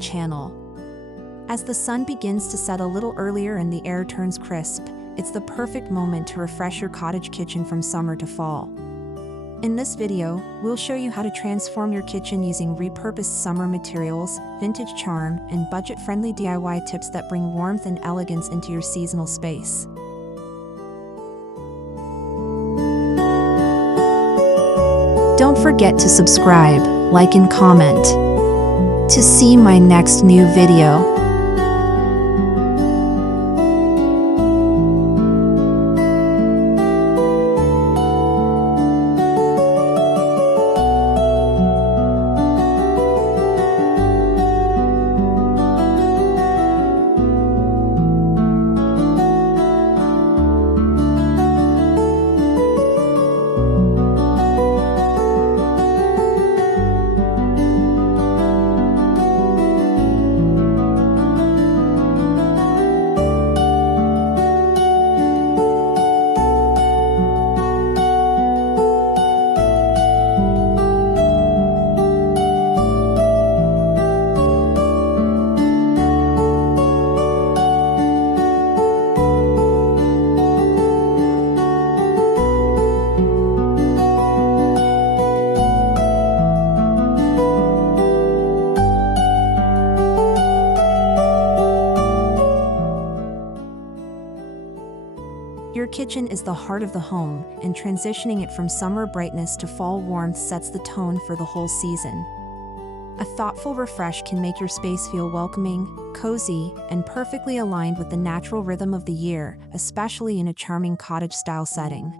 channel. As the sun begins to set a little earlier and the air turns crisp, it's the perfect moment to refresh your cottage kitchen from summer to fall. In this video, we'll show you how to transform your kitchen using repurposed summer materials, vintage charm, and budget-friendly DIY tips that bring warmth and elegance into your seasonal space. Don't forget to subscribe, like, and comment to see my next new video. Your kitchen is the heart of the home, and transitioning it from summer brightness to fall warmth sets the tone for the whole season. A thoughtful refresh can make your space feel welcoming, cozy, and perfectly aligned with the natural rhythm of the year, especially in a charming cottage-style setting.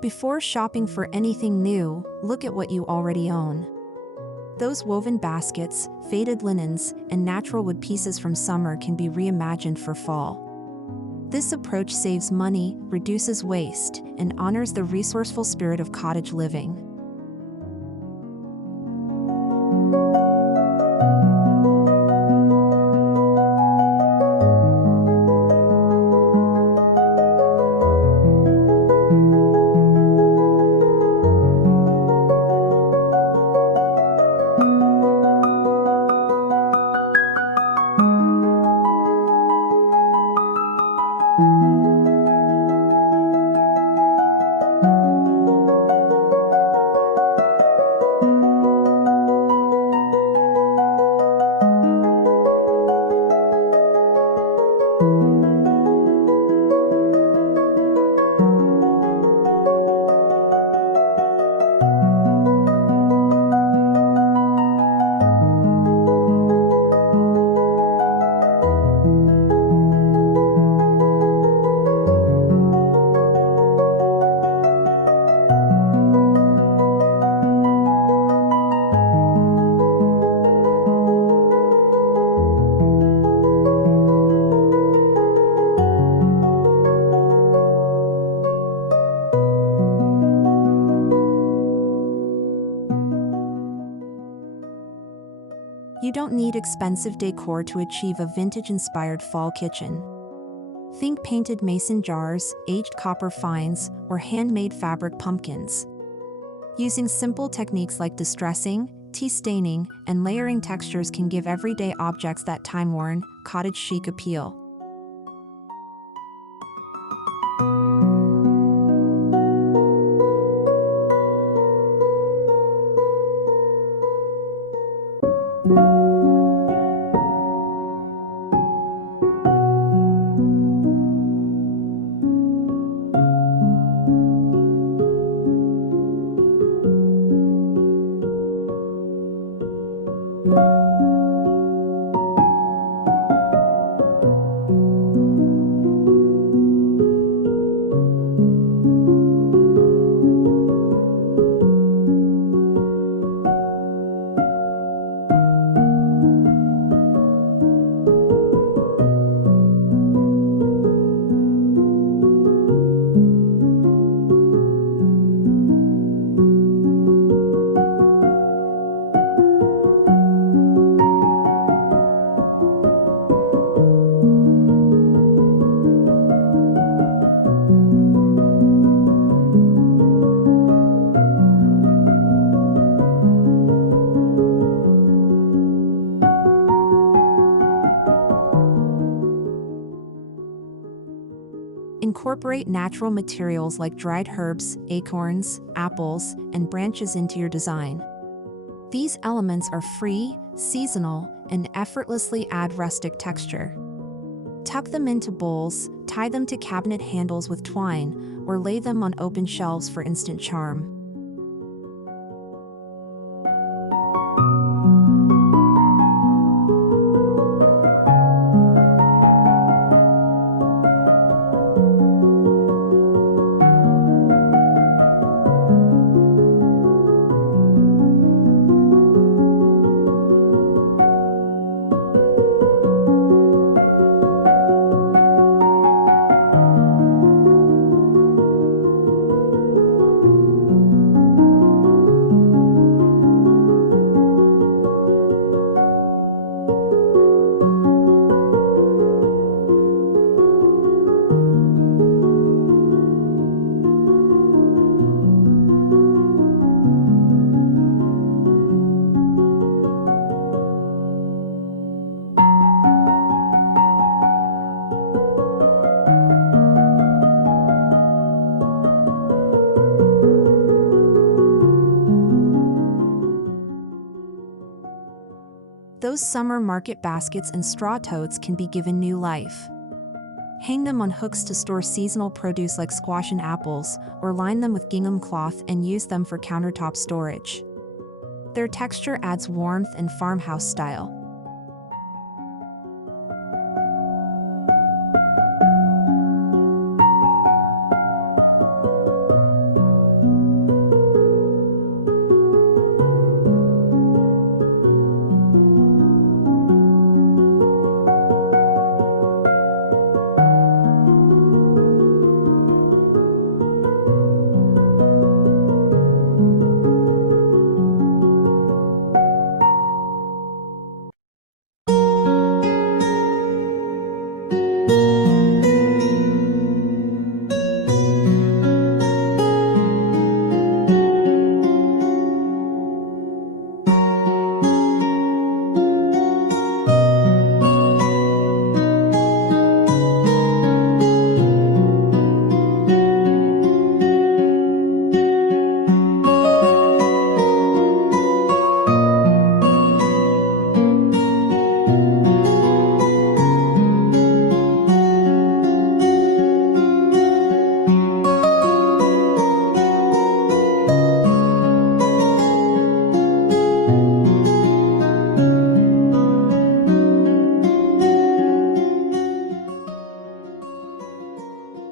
Before shopping for anything new, look at what you already own. Those woven baskets, faded linens, and natural wood pieces from summer can be reimagined for fall. This approach saves money, reduces waste, and honors the resourceful spirit of cottage living. You don't need expensive decor to achieve a vintage-inspired fall kitchen. Think painted mason jars, aged copper finds, or handmade fabric pumpkins. Using simple techniques like distressing, tea staining, and layering textures can give everyday objects that time-worn, cottage chic appeal. Incorporate natural materials like dried herbs, acorns, apples, and branches into your design. These elements are free, seasonal, and effortlessly add rustic texture. Tuck them into bowls, tie them to cabinet handles with twine, or lay them on open shelves for instant charm. Those summer market baskets and straw totes can be given new life. Hang them on hooks to store seasonal produce like squash and apples, or line them with gingham cloth and use them for countertop storage. Their texture adds warmth and farmhouse style.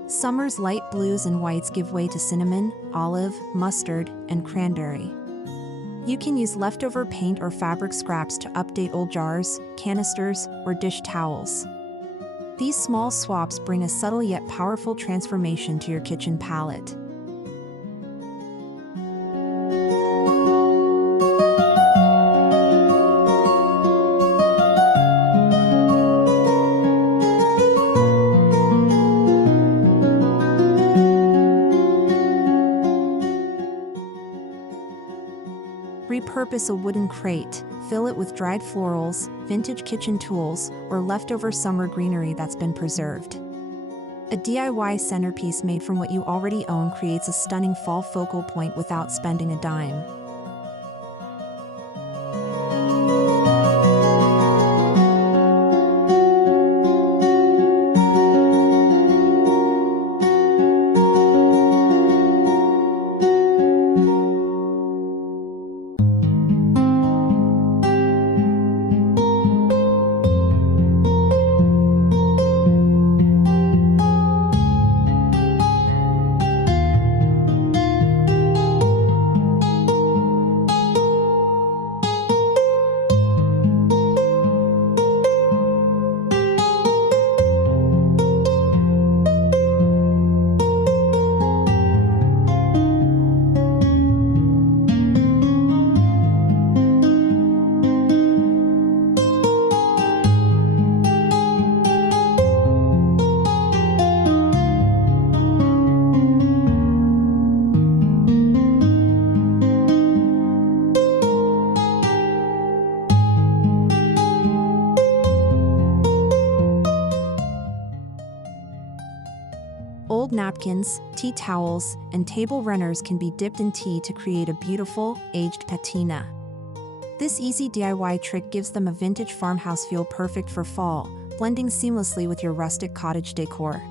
Summer's light blues and whites give way to cinnamon, olive, mustard, and cranberry. You can use leftover paint or fabric scraps to update old jars, canisters, or dish towels. These small swaps bring a subtle yet powerful transformation to your kitchen palette. Repurpose a wooden crate, fill it with dried florals, vintage kitchen tools, or leftover summer greenery that's been preserved. A DIY centerpiece made from what you already own creates a stunning fall focal point without spending a dime. napkins, tea towels, and table runners can be dipped in tea to create a beautiful, aged patina. This easy DIY trick gives them a vintage farmhouse feel perfect for fall, blending seamlessly with your rustic cottage decor.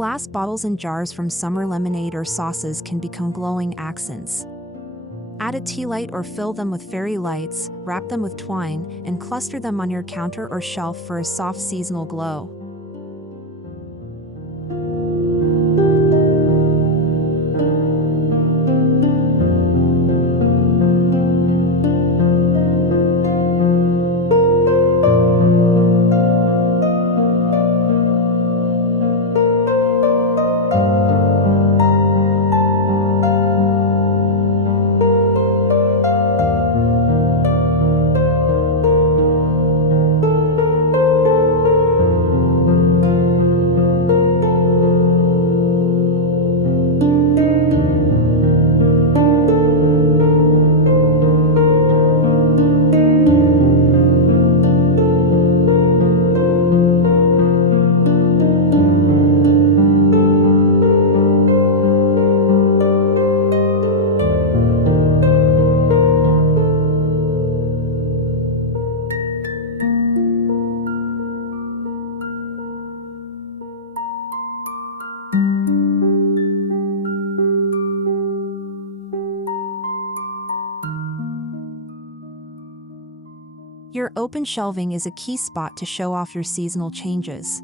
Glass bottles and jars from summer lemonade or sauces can become glowing accents. Add a tea light or fill them with fairy lights, wrap them with twine, and cluster them on your counter or shelf for a soft seasonal glow. Your open shelving is a key spot to show off your seasonal changes.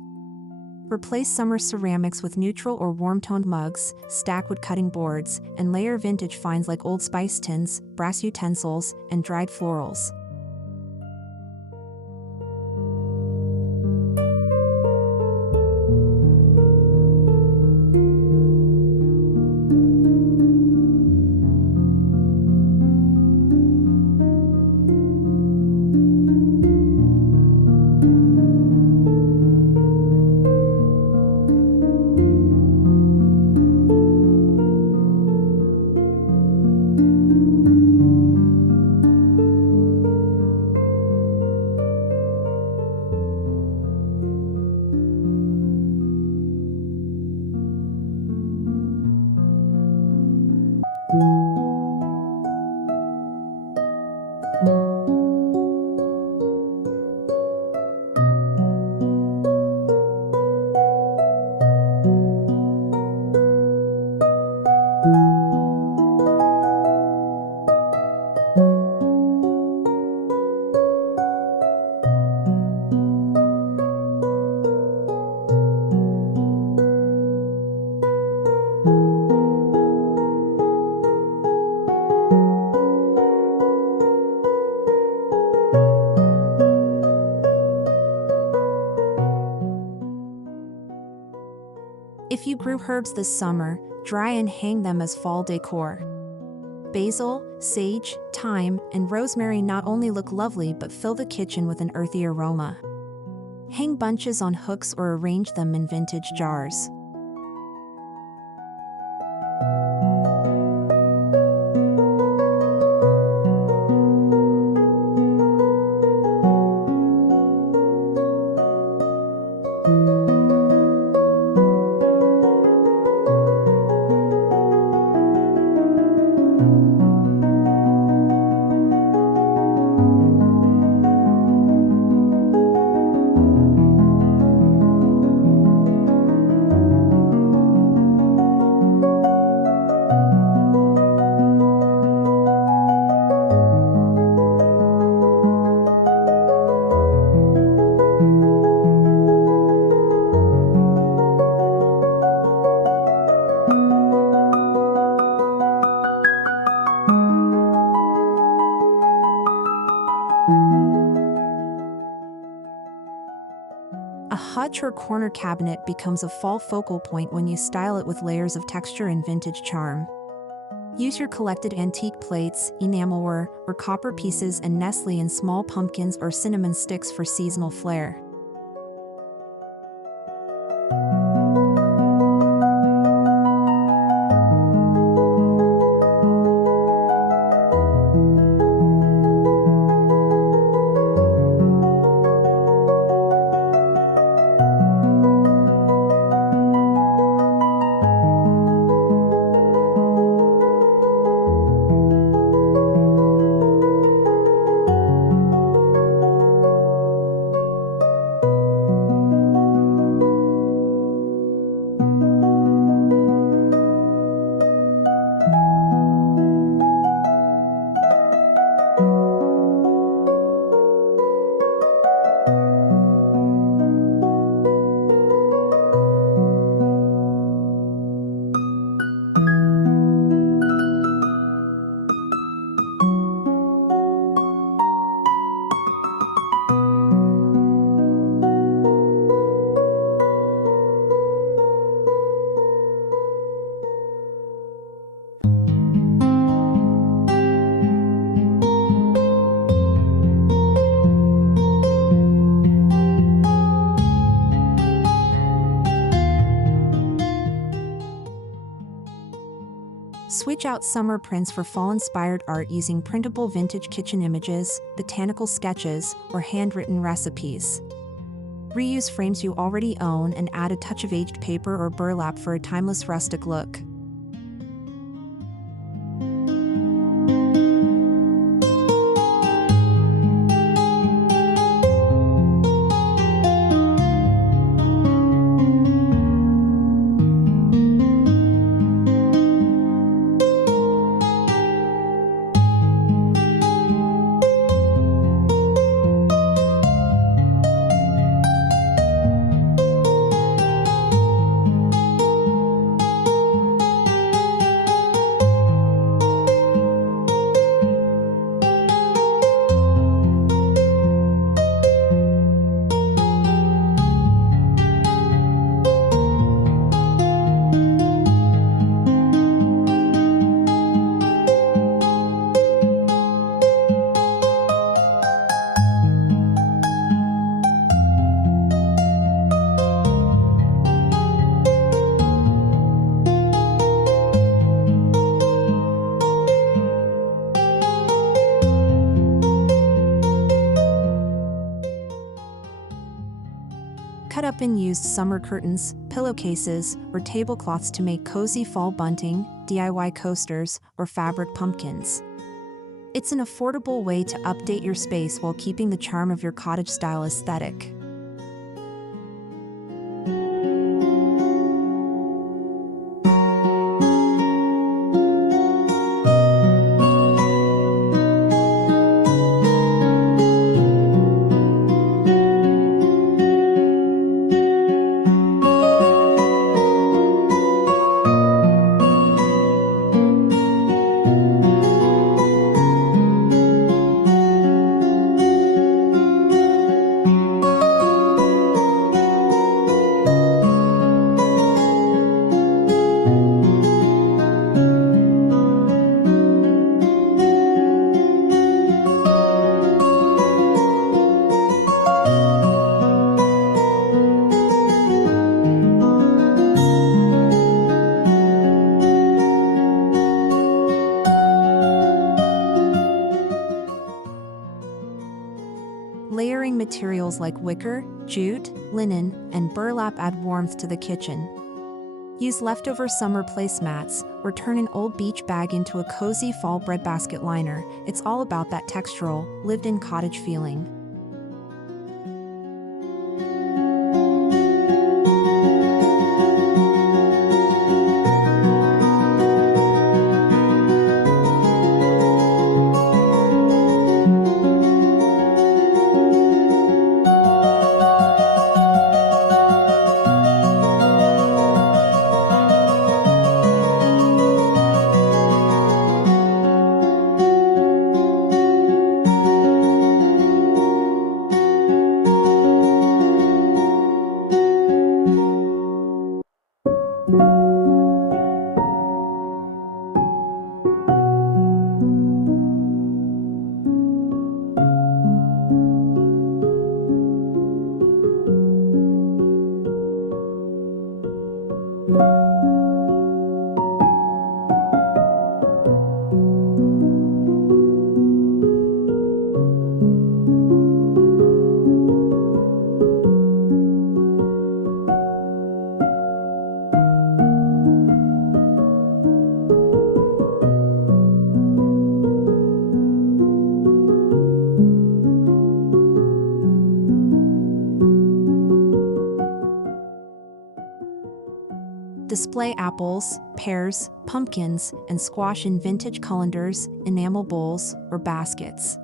Replace summer ceramics with neutral or warm-toned mugs, stack wood cutting boards, and layer vintage finds like old spice tins, brass utensils, and dried florals. If you grew herbs this summer, dry and hang them as fall decor. Basil, sage, thyme, and rosemary not only look lovely but fill the kitchen with an earthy aroma. Hang bunches on hooks or arrange them in vintage jars. A hutch or corner cabinet becomes a fall focal point when you style it with layers of texture and vintage charm. Use your collected antique plates, enamelware, or copper pieces and nestle in small pumpkins or cinnamon sticks for seasonal flair. Switch out summer prints for fall-inspired art using printable vintage kitchen images, botanical sketches, or handwritten recipes. Reuse frames you already own and add a touch of aged paper or burlap for a timeless rustic look. Cut up and used summer curtains, pillowcases, or tablecloths to make cozy fall bunting, DIY coasters, or fabric pumpkins. It's an affordable way to update your space while keeping the charm of your cottage-style aesthetic. Layering materials like wicker, jute, linen, and burlap add warmth to the kitchen. Use leftover summer placemats, or turn an old beach bag into a cozy fall breadbasket liner. It's all about that textural, lived-in cottage feeling. Display apples, pears, pumpkins, and squash in vintage colanders, enamel bowls, or baskets.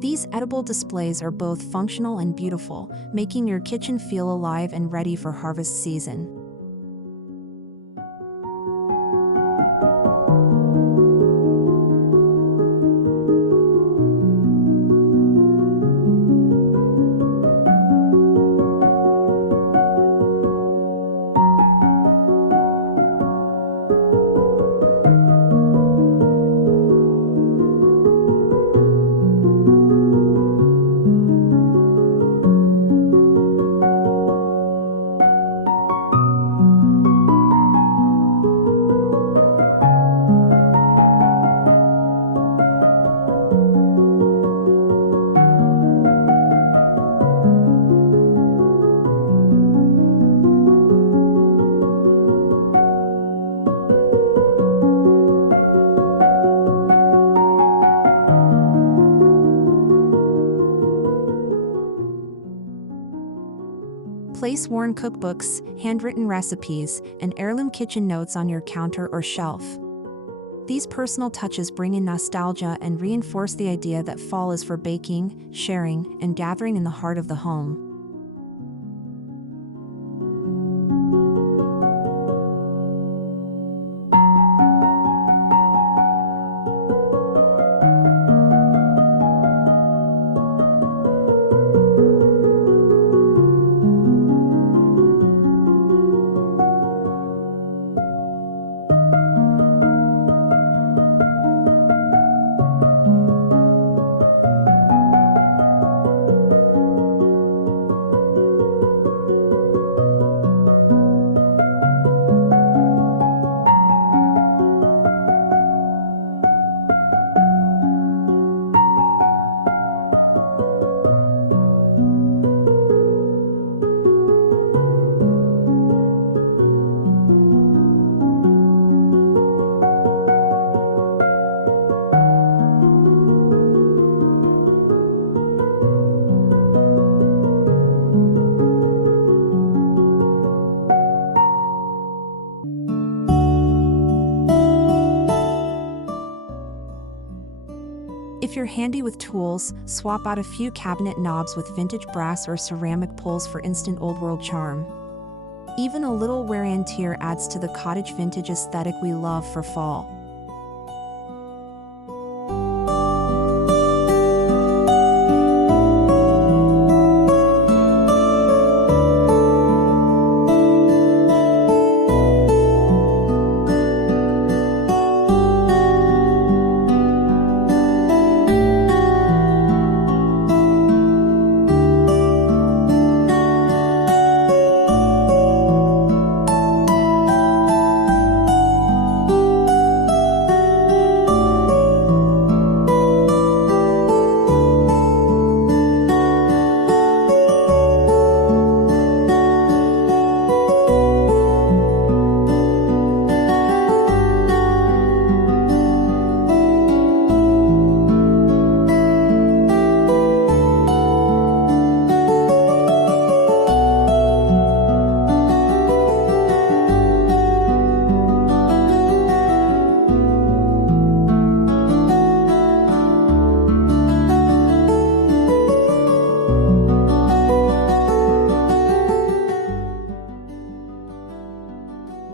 These edible displays are both functional and beautiful, making your kitchen feel alive and ready for harvest season. Place worn cookbooks, handwritten recipes, and heirloom kitchen notes on your counter or shelf. These personal touches bring in nostalgia and reinforce the idea that fall is for baking, sharing, and gathering in the heart of the home. If you're handy with tools, swap out a few cabinet knobs with vintage brass or ceramic pulls for instant old-world charm. Even a little wear and tear adds to the cottage vintage aesthetic we love for fall.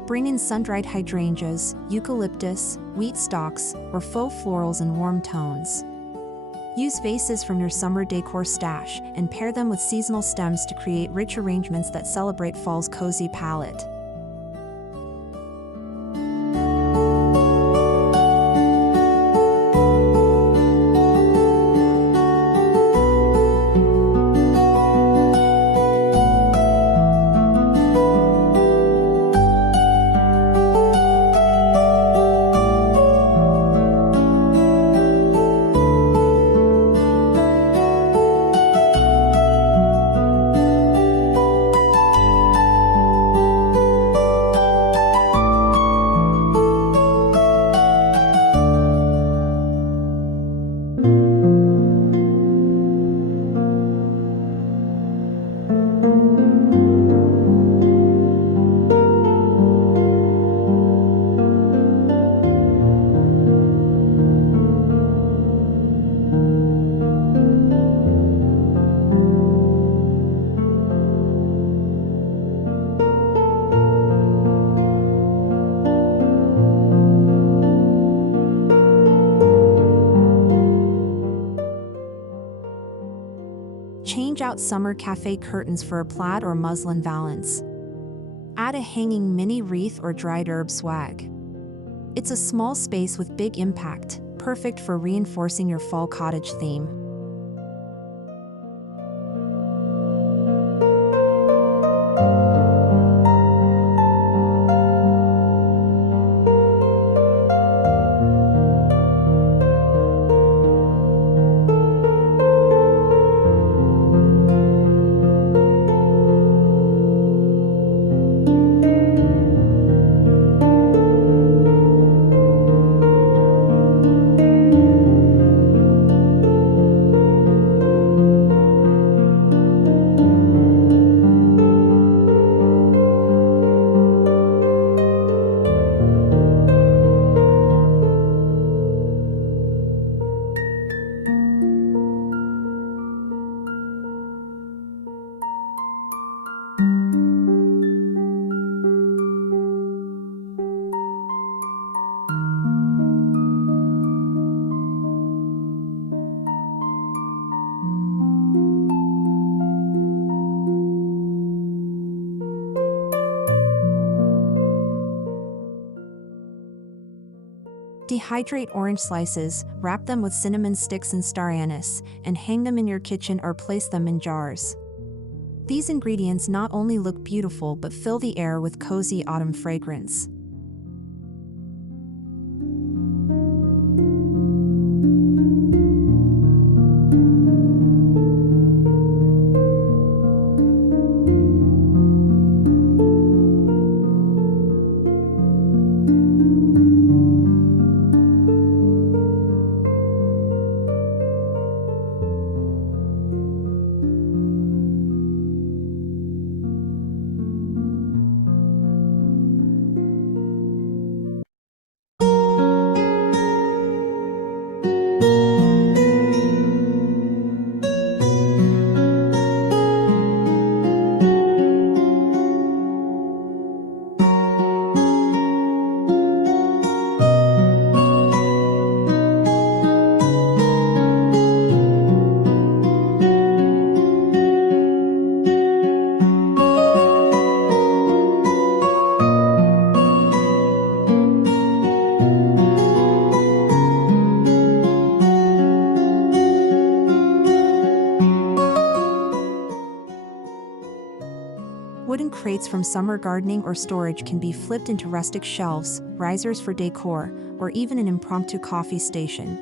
Bring in sun-dried hydrangeas, eucalyptus, wheat stalks, or faux florals in warm tones. Use vases from your summer decor stash and pair them with seasonal stems to create rich arrangements that celebrate fall's cozy palette. Change out summer cafe curtains for a plaid or muslin valance. Add a hanging mini wreath or dried herb swag. It's a small space with big impact, perfect for reinforcing your fall cottage theme. Dehydrate orange slices, wrap them with cinnamon sticks and star anise, and hang them in your kitchen or place them in jars. These ingredients not only look beautiful but fill the air with cozy autumn fragrance. Wooden crates from summer gardening or storage can be flipped into rustic shelves, risers for decor, or even an impromptu coffee station.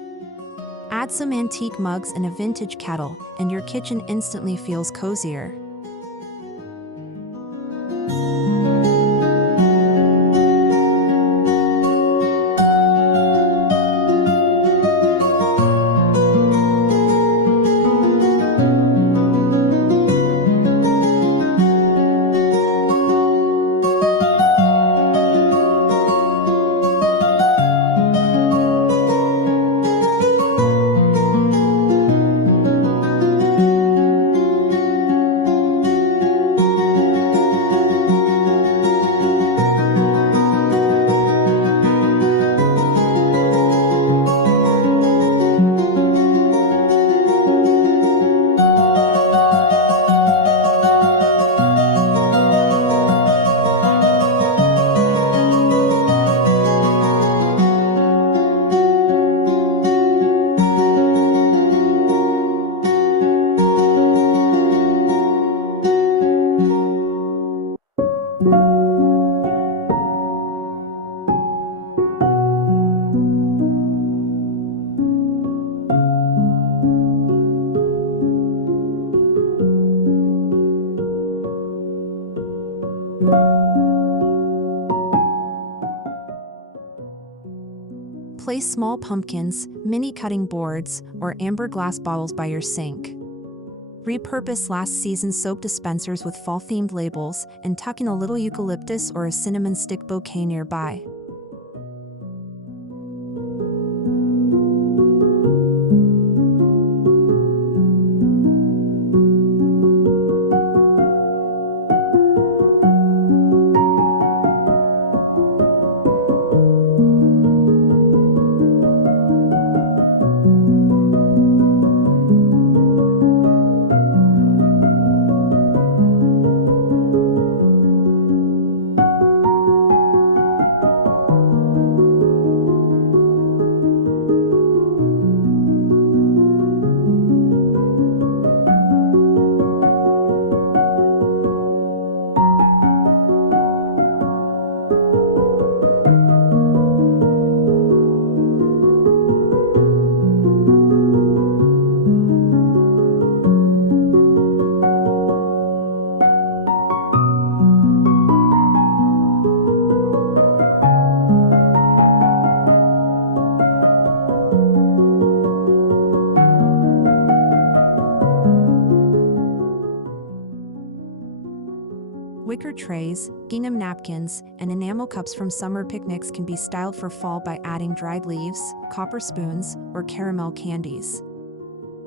Add some antique mugs and a vintage kettle, and your kitchen instantly feels cozier. Place small pumpkins, mini cutting boards, or amber glass bottles by your sink. Repurpose last season's soap dispensers with fall-themed labels and tuck in a little eucalyptus or a cinnamon stick bouquet nearby. Wicker trays, gingham napkins, and enamel cups from summer picnics can be styled for fall by adding dried leaves, copper spoons, or caramel candies.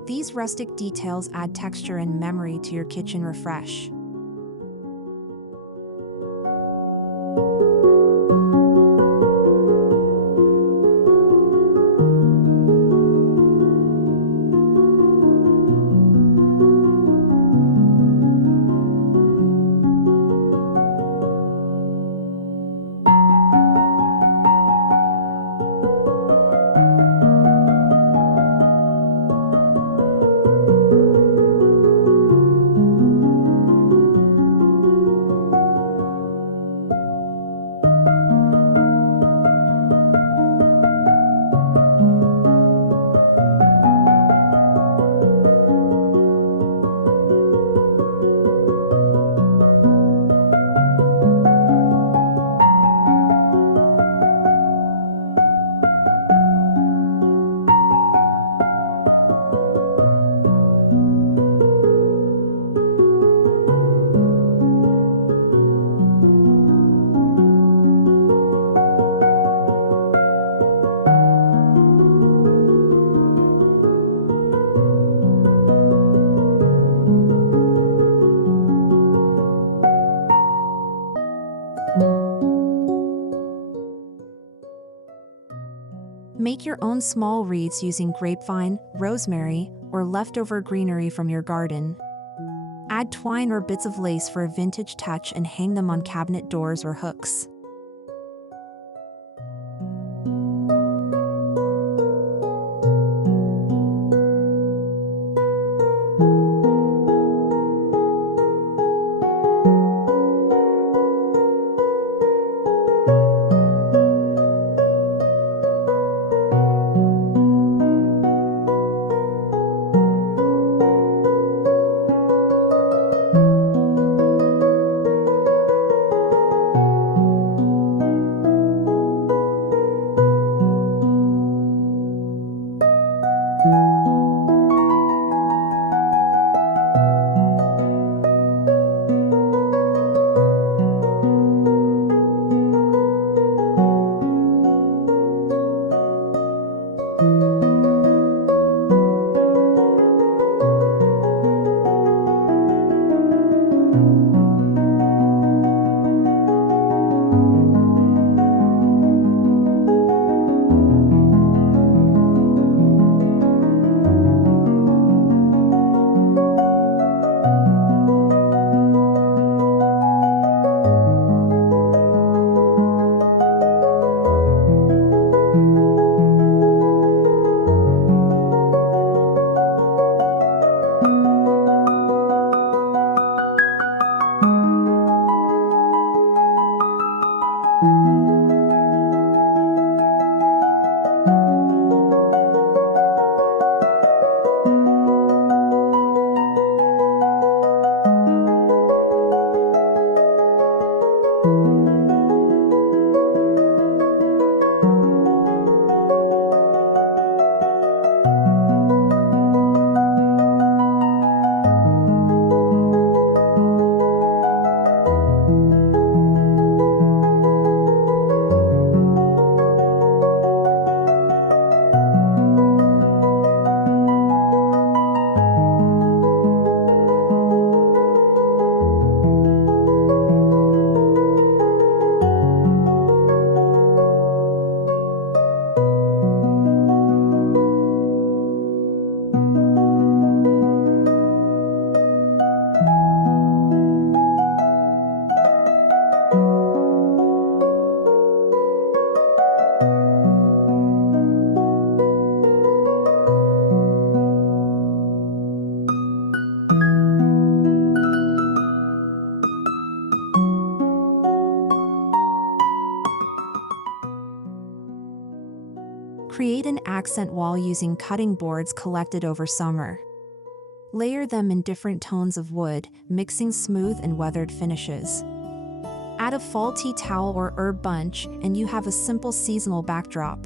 These rustic details add texture and memory to your kitchen refresh. Make your own small wreaths using grapevine, rosemary, or leftover greenery from your garden. Add twine or bits of lace for a vintage touch and hang them on cabinet doors or hooks. Create an accent wall using cutting boards collected over summer. Layer them in different tones of wood, mixing smooth and weathered finishes. Add a fall tea towel or herb bunch, and you have a simple seasonal backdrop.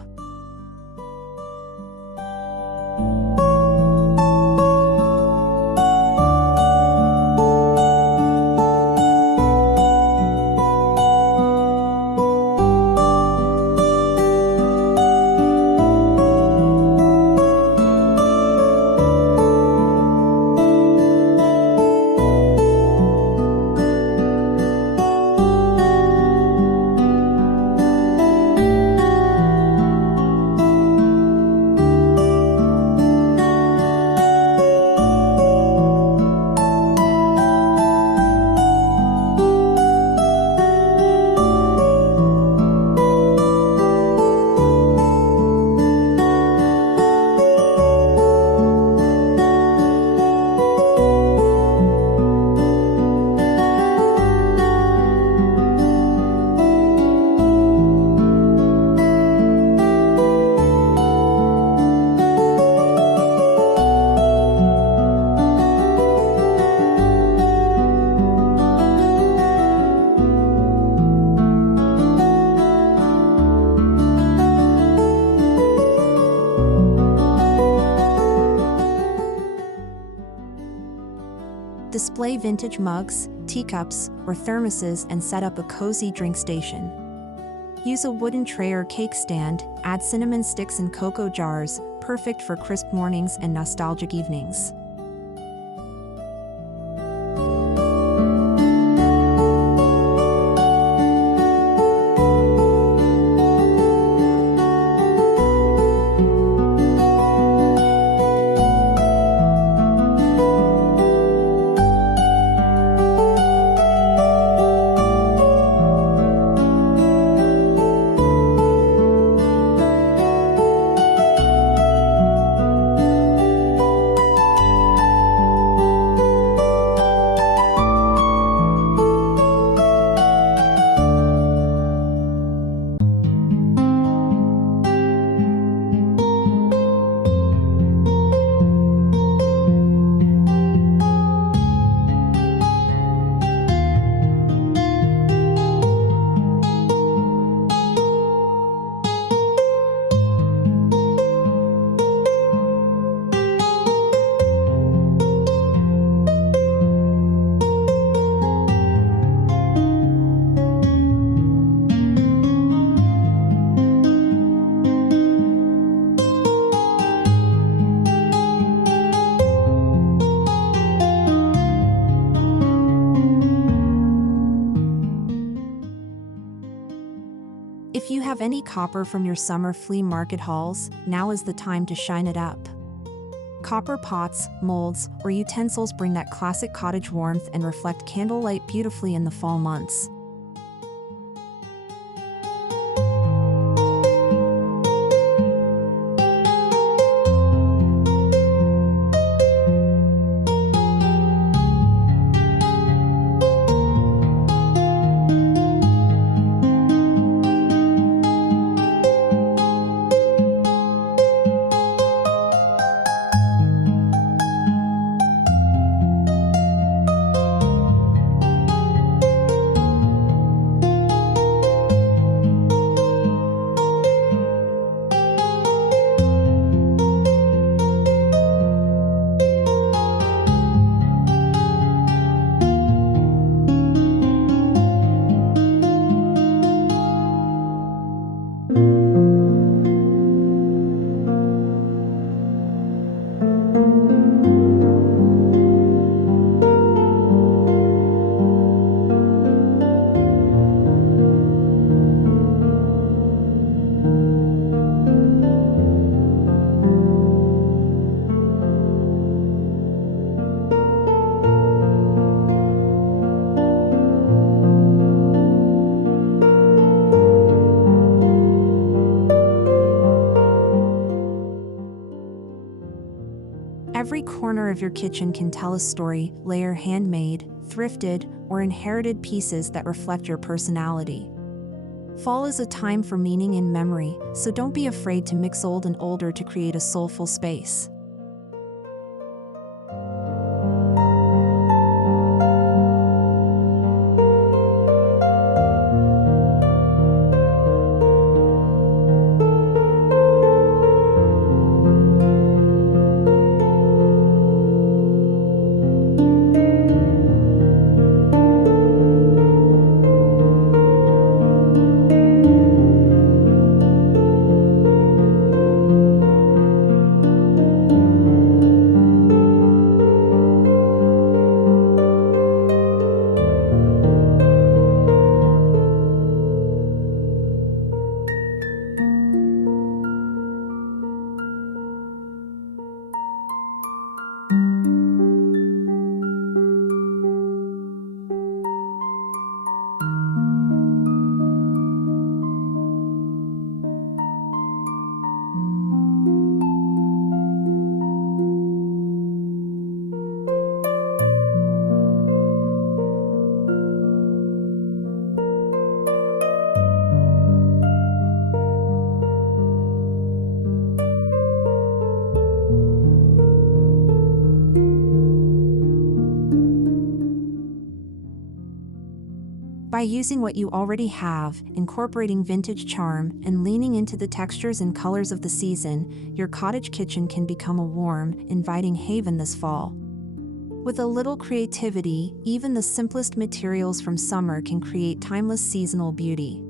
Display vintage mugs, teacups, or thermoses and set up a cozy drink station. Use a wooden tray or cake stand, add cinnamon sticks and cocoa jars, perfect for crisp mornings and nostalgic evenings. If you have any copper from your summer flea market hauls, now is the time to shine it up. Copper pots, molds, or utensils bring that classic cottage warmth and reflect candlelight beautifully in the fall months. Every corner of your kitchen can tell a story, layer handmade, thrifted, or inherited pieces that reflect your personality. Fall is a time for meaning and memory, so don't be afraid to mix old and older to create a soulful space. By using what you already have, incorporating vintage charm, and leaning into the textures and colors of the season, your cottage kitchen can become a warm, inviting haven this fall. With a little creativity, even the simplest materials from summer can create timeless seasonal beauty.